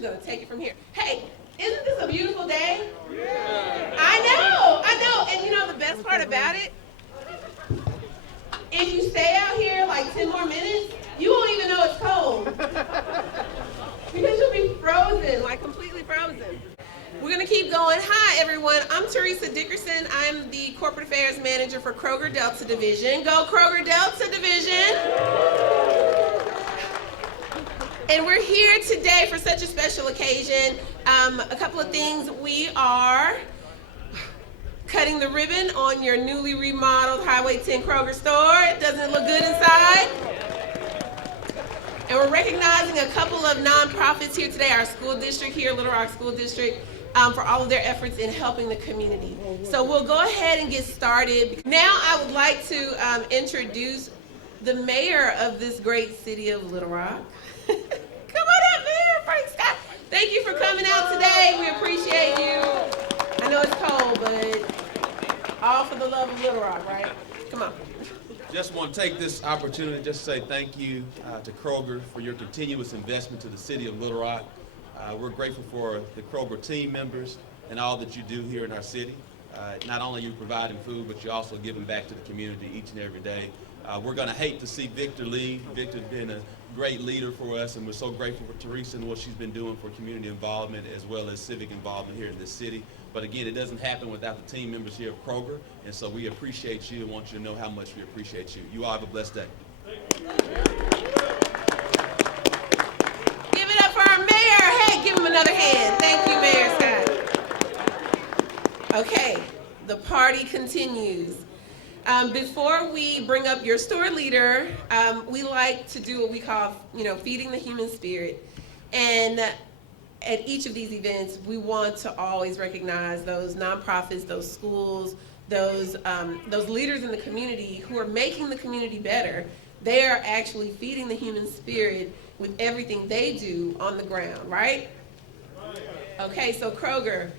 just going to take it from here. Hey, isn't this a beautiful day? Yeah. I know. And you know the best part about it? If you stay out here like 10 more minutes, you won't even know it's cold. Because you'll be frozen, like completely frozen. We're going to keep going. Hi, everyone. I'm Teresa Dickerson. I'm the Corporate Affairs Manager for Kroger Delta Division. Go Kroger Delta Division. And we're here today for such a special occasion. A couple of things. We are cutting the ribbon on your newly remodeled Highway 10 Kroger store. Doesn't it look good inside? And we're recognizing a couple of nonprofits here today, our school district here, Little Rock School District, for all of their efforts in helping the community. So we'll go ahead and get started. Now I would like to introduce the mayor of this great city of Little Rock. Come on up, Mayor Frank Scott. Thank you for coming out today. We appreciate you. I know it's cold, but all for the love of Little Rock, right? Come on. Just want to take this opportunity just to say thank you to Kroger for your continuous investment to the city of Little Rock. We're grateful for the Kroger team members and all that you do here in our city. Not only are you providing food, but you're also giving back to the community each and every day. We're going to hate to see Victor leave. Victor's been a great leader for us, and we're so grateful for Teresa and what she's been doing for community involvement as well as civic involvement here in this city. But again, it doesn't happen without the team members here at Kroger, and so we appreciate you and want you to know how much we appreciate you. You all have a blessed day. Give it up for our mayor. Hey, give him another hand. Thank you, Mayor Scott. Okay, the party continues. Before we bring up your store leader, we like to do what we call, feeding the human spirit. And at each of these events, we want to always recognize those nonprofits, those schools, those leaders in the community who are making the community better. They are actually feeding the human spirit with everything they do on the ground, right? Okay, so Kroger,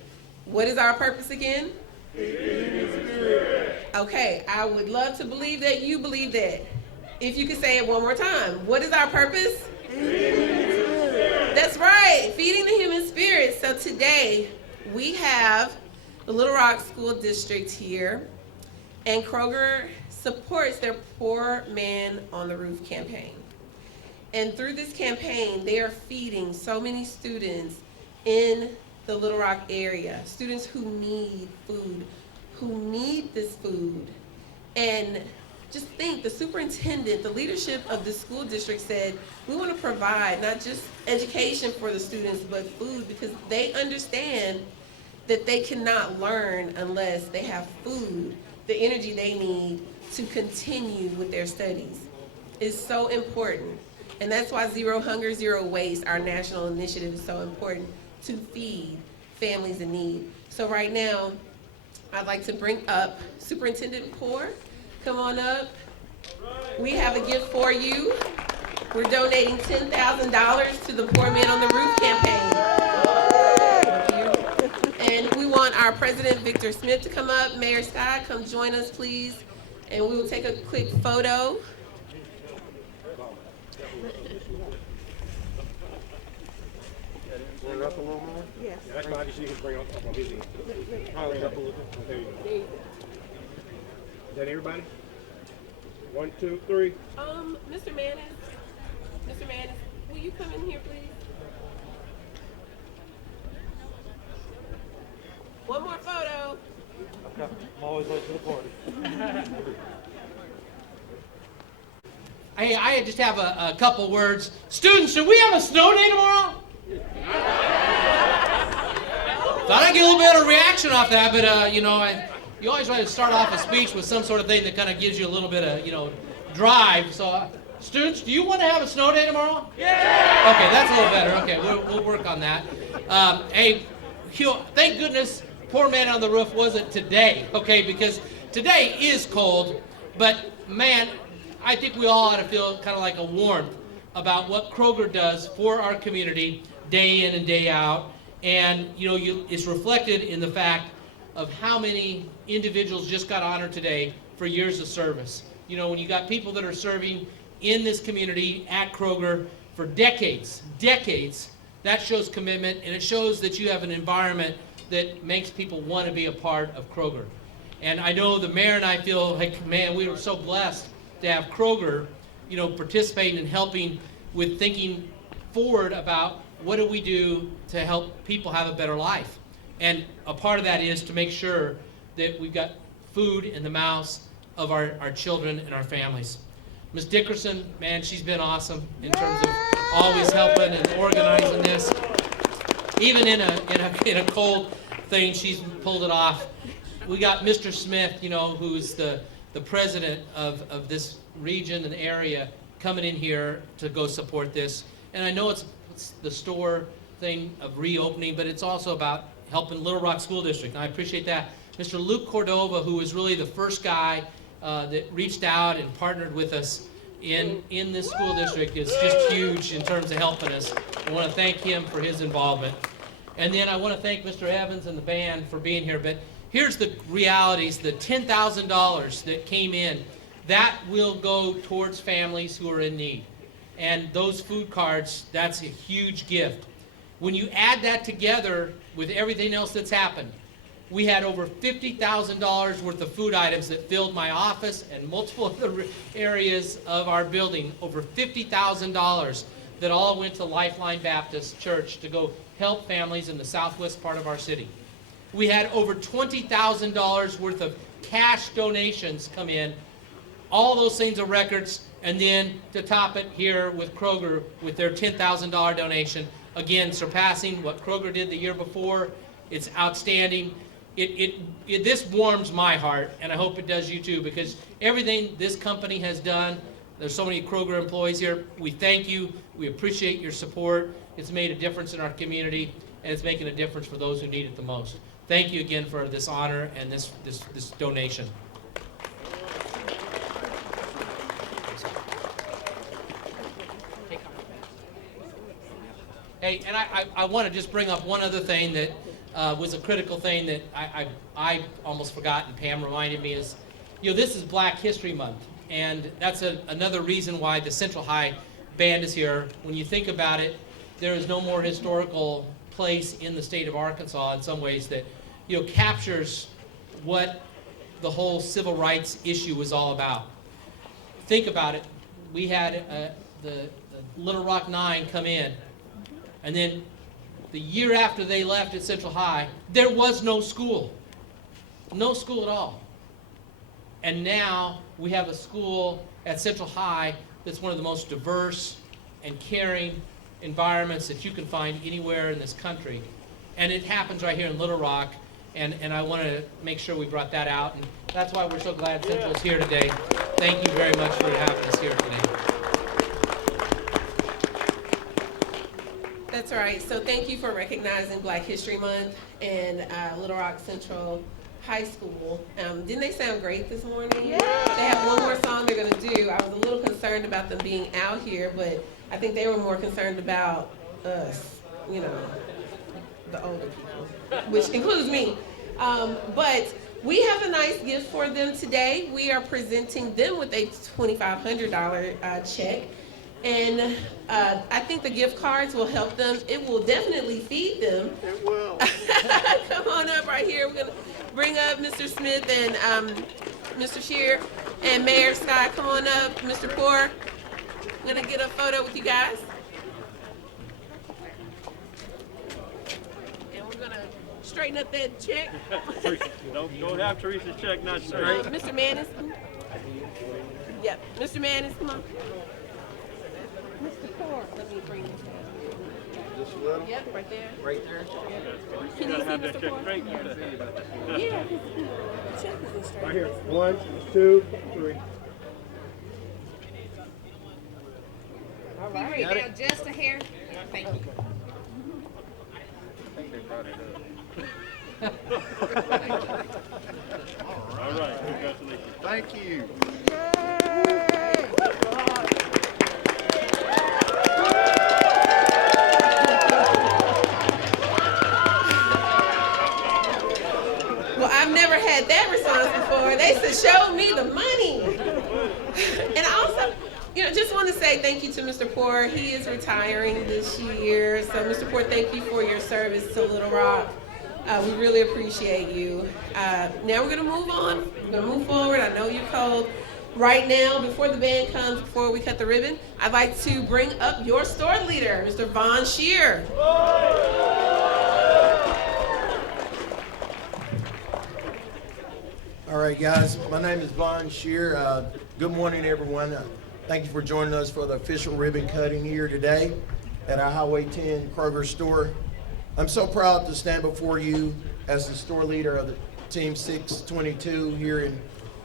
what is our purpose again? Okay, I would love to believe that you believe that. If you could say it one more time. What is our purpose? That's right, feeding the human spirit. So today we have the Little Rock School District here, and Kroger supports their Poor Man on the Roof campaign. And through this campaign, they are feeding so many students in the Little Rock area, students who need food, who need this food. And just think, the superintendent, the leadership of the school district said, we want to provide not just education for the students, but food, because they understand that they cannot learn unless they have food, the energy they need to continue with their studies. It's so important. And that's why Zero Hunger, Zero Waste, our national initiative, is so important to feed families in need. So right now, I'd like to bring up Superintendent Poor. Come on up. We have a gift for you. We're donating $10,000 to the Poor Man on the Roof campaign. And we want our President, Victor Smith, to come up. Mayor Scott, come join us, please. And we will take a quick photo. Bring it up a little more? Yes. Yeah, that's fine. You can bring it up on his end. Bring it up a little bit. There you go. Is that everybody? 1, 2, 3. Mr. Manning, will you come in here, please? One more photo. Okay. I'm always late to the party. Hey, I just have a couple words. Students, should we have a snow day tomorrow? Thought I'd get a little bit of a reaction off that, but you always want to start off a speech with some sort of thing that kind of gives you a little bit of, drive. So, students, do you want to have a snow day tomorrow? Yeah! Okay, that's a little better. Okay, we'll work on that. Hey, thank goodness Poor Man on the Roof wasn't today, okay, because today is cold, but man, I think we all ought to feel kind of like a warmth about what Kroger does for our community day in and day out. And, it's reflected in the fact of how many individuals just got honored today for years of service. When you got people that are serving in this community at Kroger for decades, That shows commitment, and it shows that you have an environment that makes people want to be a part of Kroger. And I know the mayor and I feel like, man, we were so blessed to have Kroger, participating and helping with thinking forward about what do we do to help people have a better life. And a part of that is to make sure that we've got food in the mouths of our children and our families. Ms. Dickerson, man, she's been awesome in terms of always helping and organizing this. Even in a cold thing, she's pulled it off. We got Mr. Smith, who's the president of this region and area, coming in here to go support this. And I know it's the store thing of reopening, but it's also about helping Little Rock School District, and I appreciate that. Mr. Luke Cordova, who was really the first guy that reached out and partnered with us in this school district, is just huge in terms of helping us. I want to thank him for his involvement. And then I want to thank Mr. Evans and the band for being here. But here's the realities: the $10,000 that came in, that will go towards families who are in need. And those food cards, that's a huge gift. When you add that together with everything else that's happened, we had over $50,000 worth of food items that filled my office and multiple other areas of our building. Over $50,000 that all went to Lifeline Baptist Church to go help families in the southwest part of our city. We had over $20,000 worth of cash donations come in. All those things are records. And then to top it here with Kroger with their $10,000 donation, again surpassing what Kroger did the year before. It's outstanding. This warms my heart, and I hope it does you too, because everything this company has done, there's so many Kroger employees here, we thank you, we appreciate your support. It's made a difference in our community, and it's making a difference for those who need it the most. Thank you again for this honor and this donation. Hey, and I want to just bring up one other thing that was a critical thing that I almost forgot, and Pam reminded me, is, this is Black History Month, and that's another reason why the Central High Band is here. When you think about it, there is no more historical place in the state of Arkansas in some ways that, captures what the whole civil rights issue was all about. Think about it. We had the Little Rock 9 come in, and then the year after they left at Central High, there was no school. No school at all. And now we have a school at Central High that's one of the most diverse and caring environments that you can find anywhere in this country. And it happens right here in Little Rock, and I want to make sure we brought that out. And that's why we're so glad Central's here today. Thank you very much for having us here today. That's right. So thank you for recognizing Black History Month and Little Rock Central High School. Didn't they sound great this morning? Yeah. They have one more song they're going to do. I was a little concerned about them being out here, but I think they were more concerned about us, the older people, which includes me. But we have a nice gift for them today. We are presenting them with a $2,500 check. And I think the gift cards will help them. It will definitely feed them. It will. Come on up right here. We're going to bring up Mr. Smith and Mr. Shear and Mayor Scott. Come on up, Mr. Poor. I'm going to get a photo with you guys. And we're going to straighten up that check. Don't have Teresa's check not straight. Mr. Manners. Yep, Mr. Manners, come on. Mr. Poor, let me bring this down. Yep, right there. Right there. Can you see Mr. Poor? Yeah, the check isn't straight. Right here. 1, 2, 3. All right. Got Now, just a hair. Thank you. I think they brought it All right. Congratulations. up. Thank you. Well, I've never had that response before. They said, show me the money. And I also, just want to say, say thank you to Mr. Poor. He is retiring this year. So, Mr. Poor, thank you for your service to Little Rock. We really appreciate you. Now we're going to move on. We're going to move forward. I know you're cold. Right now, before the band comes, before we cut the ribbon, I'd like to bring up your store leader, Mr. Von Shear. All right, guys. My name is Von Shear. Good morning, everyone. Thank you for joining us for the official ribbon cutting here today at our Highway 10 Kroger store. I'm so proud to stand before you as the store leader of the Team 622 here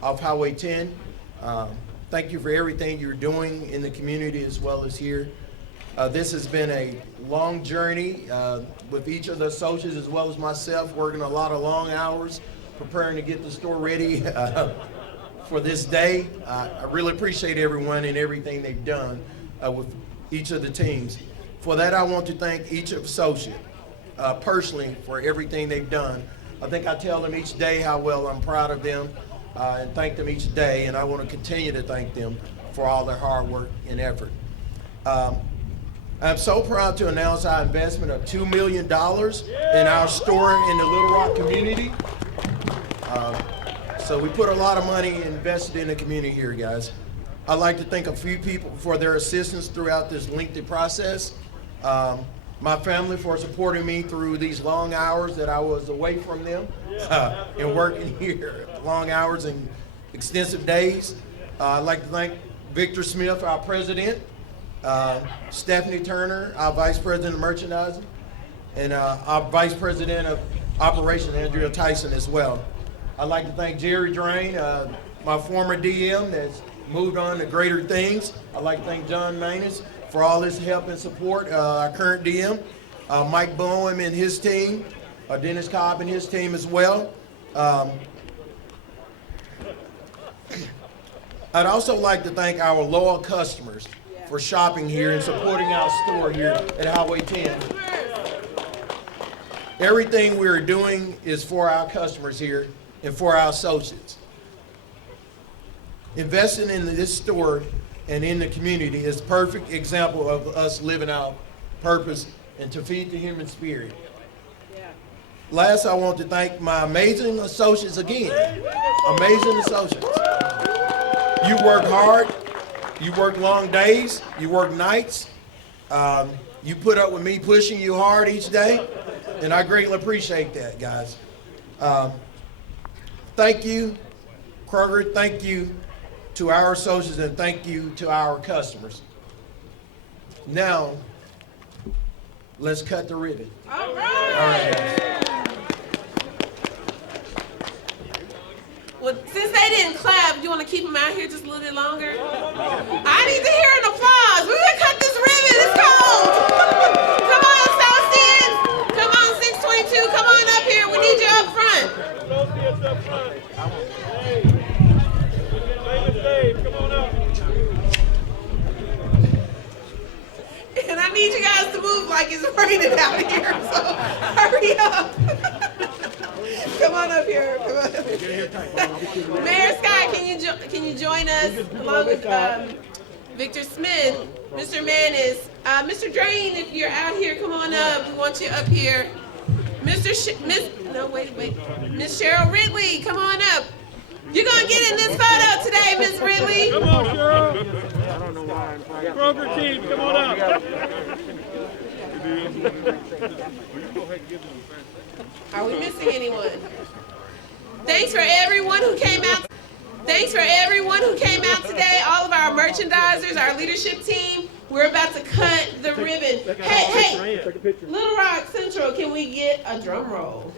off Highway 10. Thank you for everything you're doing in the community as well as here. This has been a long journey with each of the associates as well as myself, working a lot of long hours, preparing to get the store ready for this day. I really appreciate everyone and everything they've done with each of the teams. For that, I want to thank each associate personally for everything they've done. I think I tell them each day how well I'm proud of them and thank them each day, and I want to continue to thank them for all their hard work and effort. I'm so proud to announce our investment of $2 million in our store in the Little Rock community. So we put a lot of money invested in the community here, guys. I'd like to thank a few people for their assistance throughout this lengthy process. My family for supporting me through these long hours that I was away from them and working here, long hours and extensive days. I'd like to thank Victor Smith, our president, Stephanie Turner, our vice president of merchandising, and our vice president of operations, Andrea Tyson, as well. I'd like to thank Jerry Drain, my former DM that's moved on to greater things. I'd like to thank John Manus for all his help and support, our current DM, Mike Bowen and his team, Dennis Cobb and his team as well. I'd also like to thank our loyal customers for shopping here and supporting our store here at Highway 10. Everything we're doing is for our customers here and for our associates. Investing in this store and in the community is a perfect example of us living our purpose and to feed the human spirit. Last, I want to thank my amazing associates again. Amazing associates. You work hard. You work long days. You work nights. You put up with me pushing you hard each day, and I greatly appreciate that, guys. Thank you, Kroger. Thank you to our associates, and thank you to our customers. Now, let's cut the ribbon. All All right, guys. Well, since they didn't clap, you want to keep them out here just a little bit longer? I need to hear an applause. We're going to cut this ribbon. It's cold. Come on, South Stand. Come on, 622. Come on up here. We need you up front. Come on up. And I need you guys to move like it's raining out here, so hurry up. Come on up here. Come on up here. Mayor Scott, can you join us along with Victor Smith, Mr. Manis, Mr. Drain, if you're out here, come on up. We want you up here. Miss Cheryl Ridley, come on up. You're going to get in this photo today, Miss Ridley. Come on, Cheryl. Kroger team, come on up. Are we missing anyone? Thanks for everyone who came out. Thanks for everyone who came out today. All of our merchandisers, our leadership team. We're about to cut the ribbon. Hey, Little Rock Central, can we get a drum roll?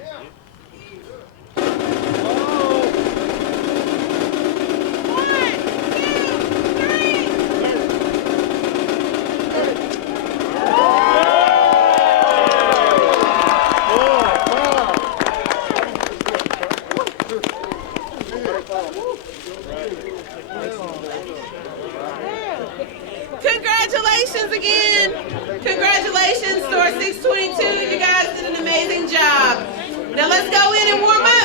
Congratulations again. Congratulations, Store 622. You guys did an amazing job. Now let's go in and warm up.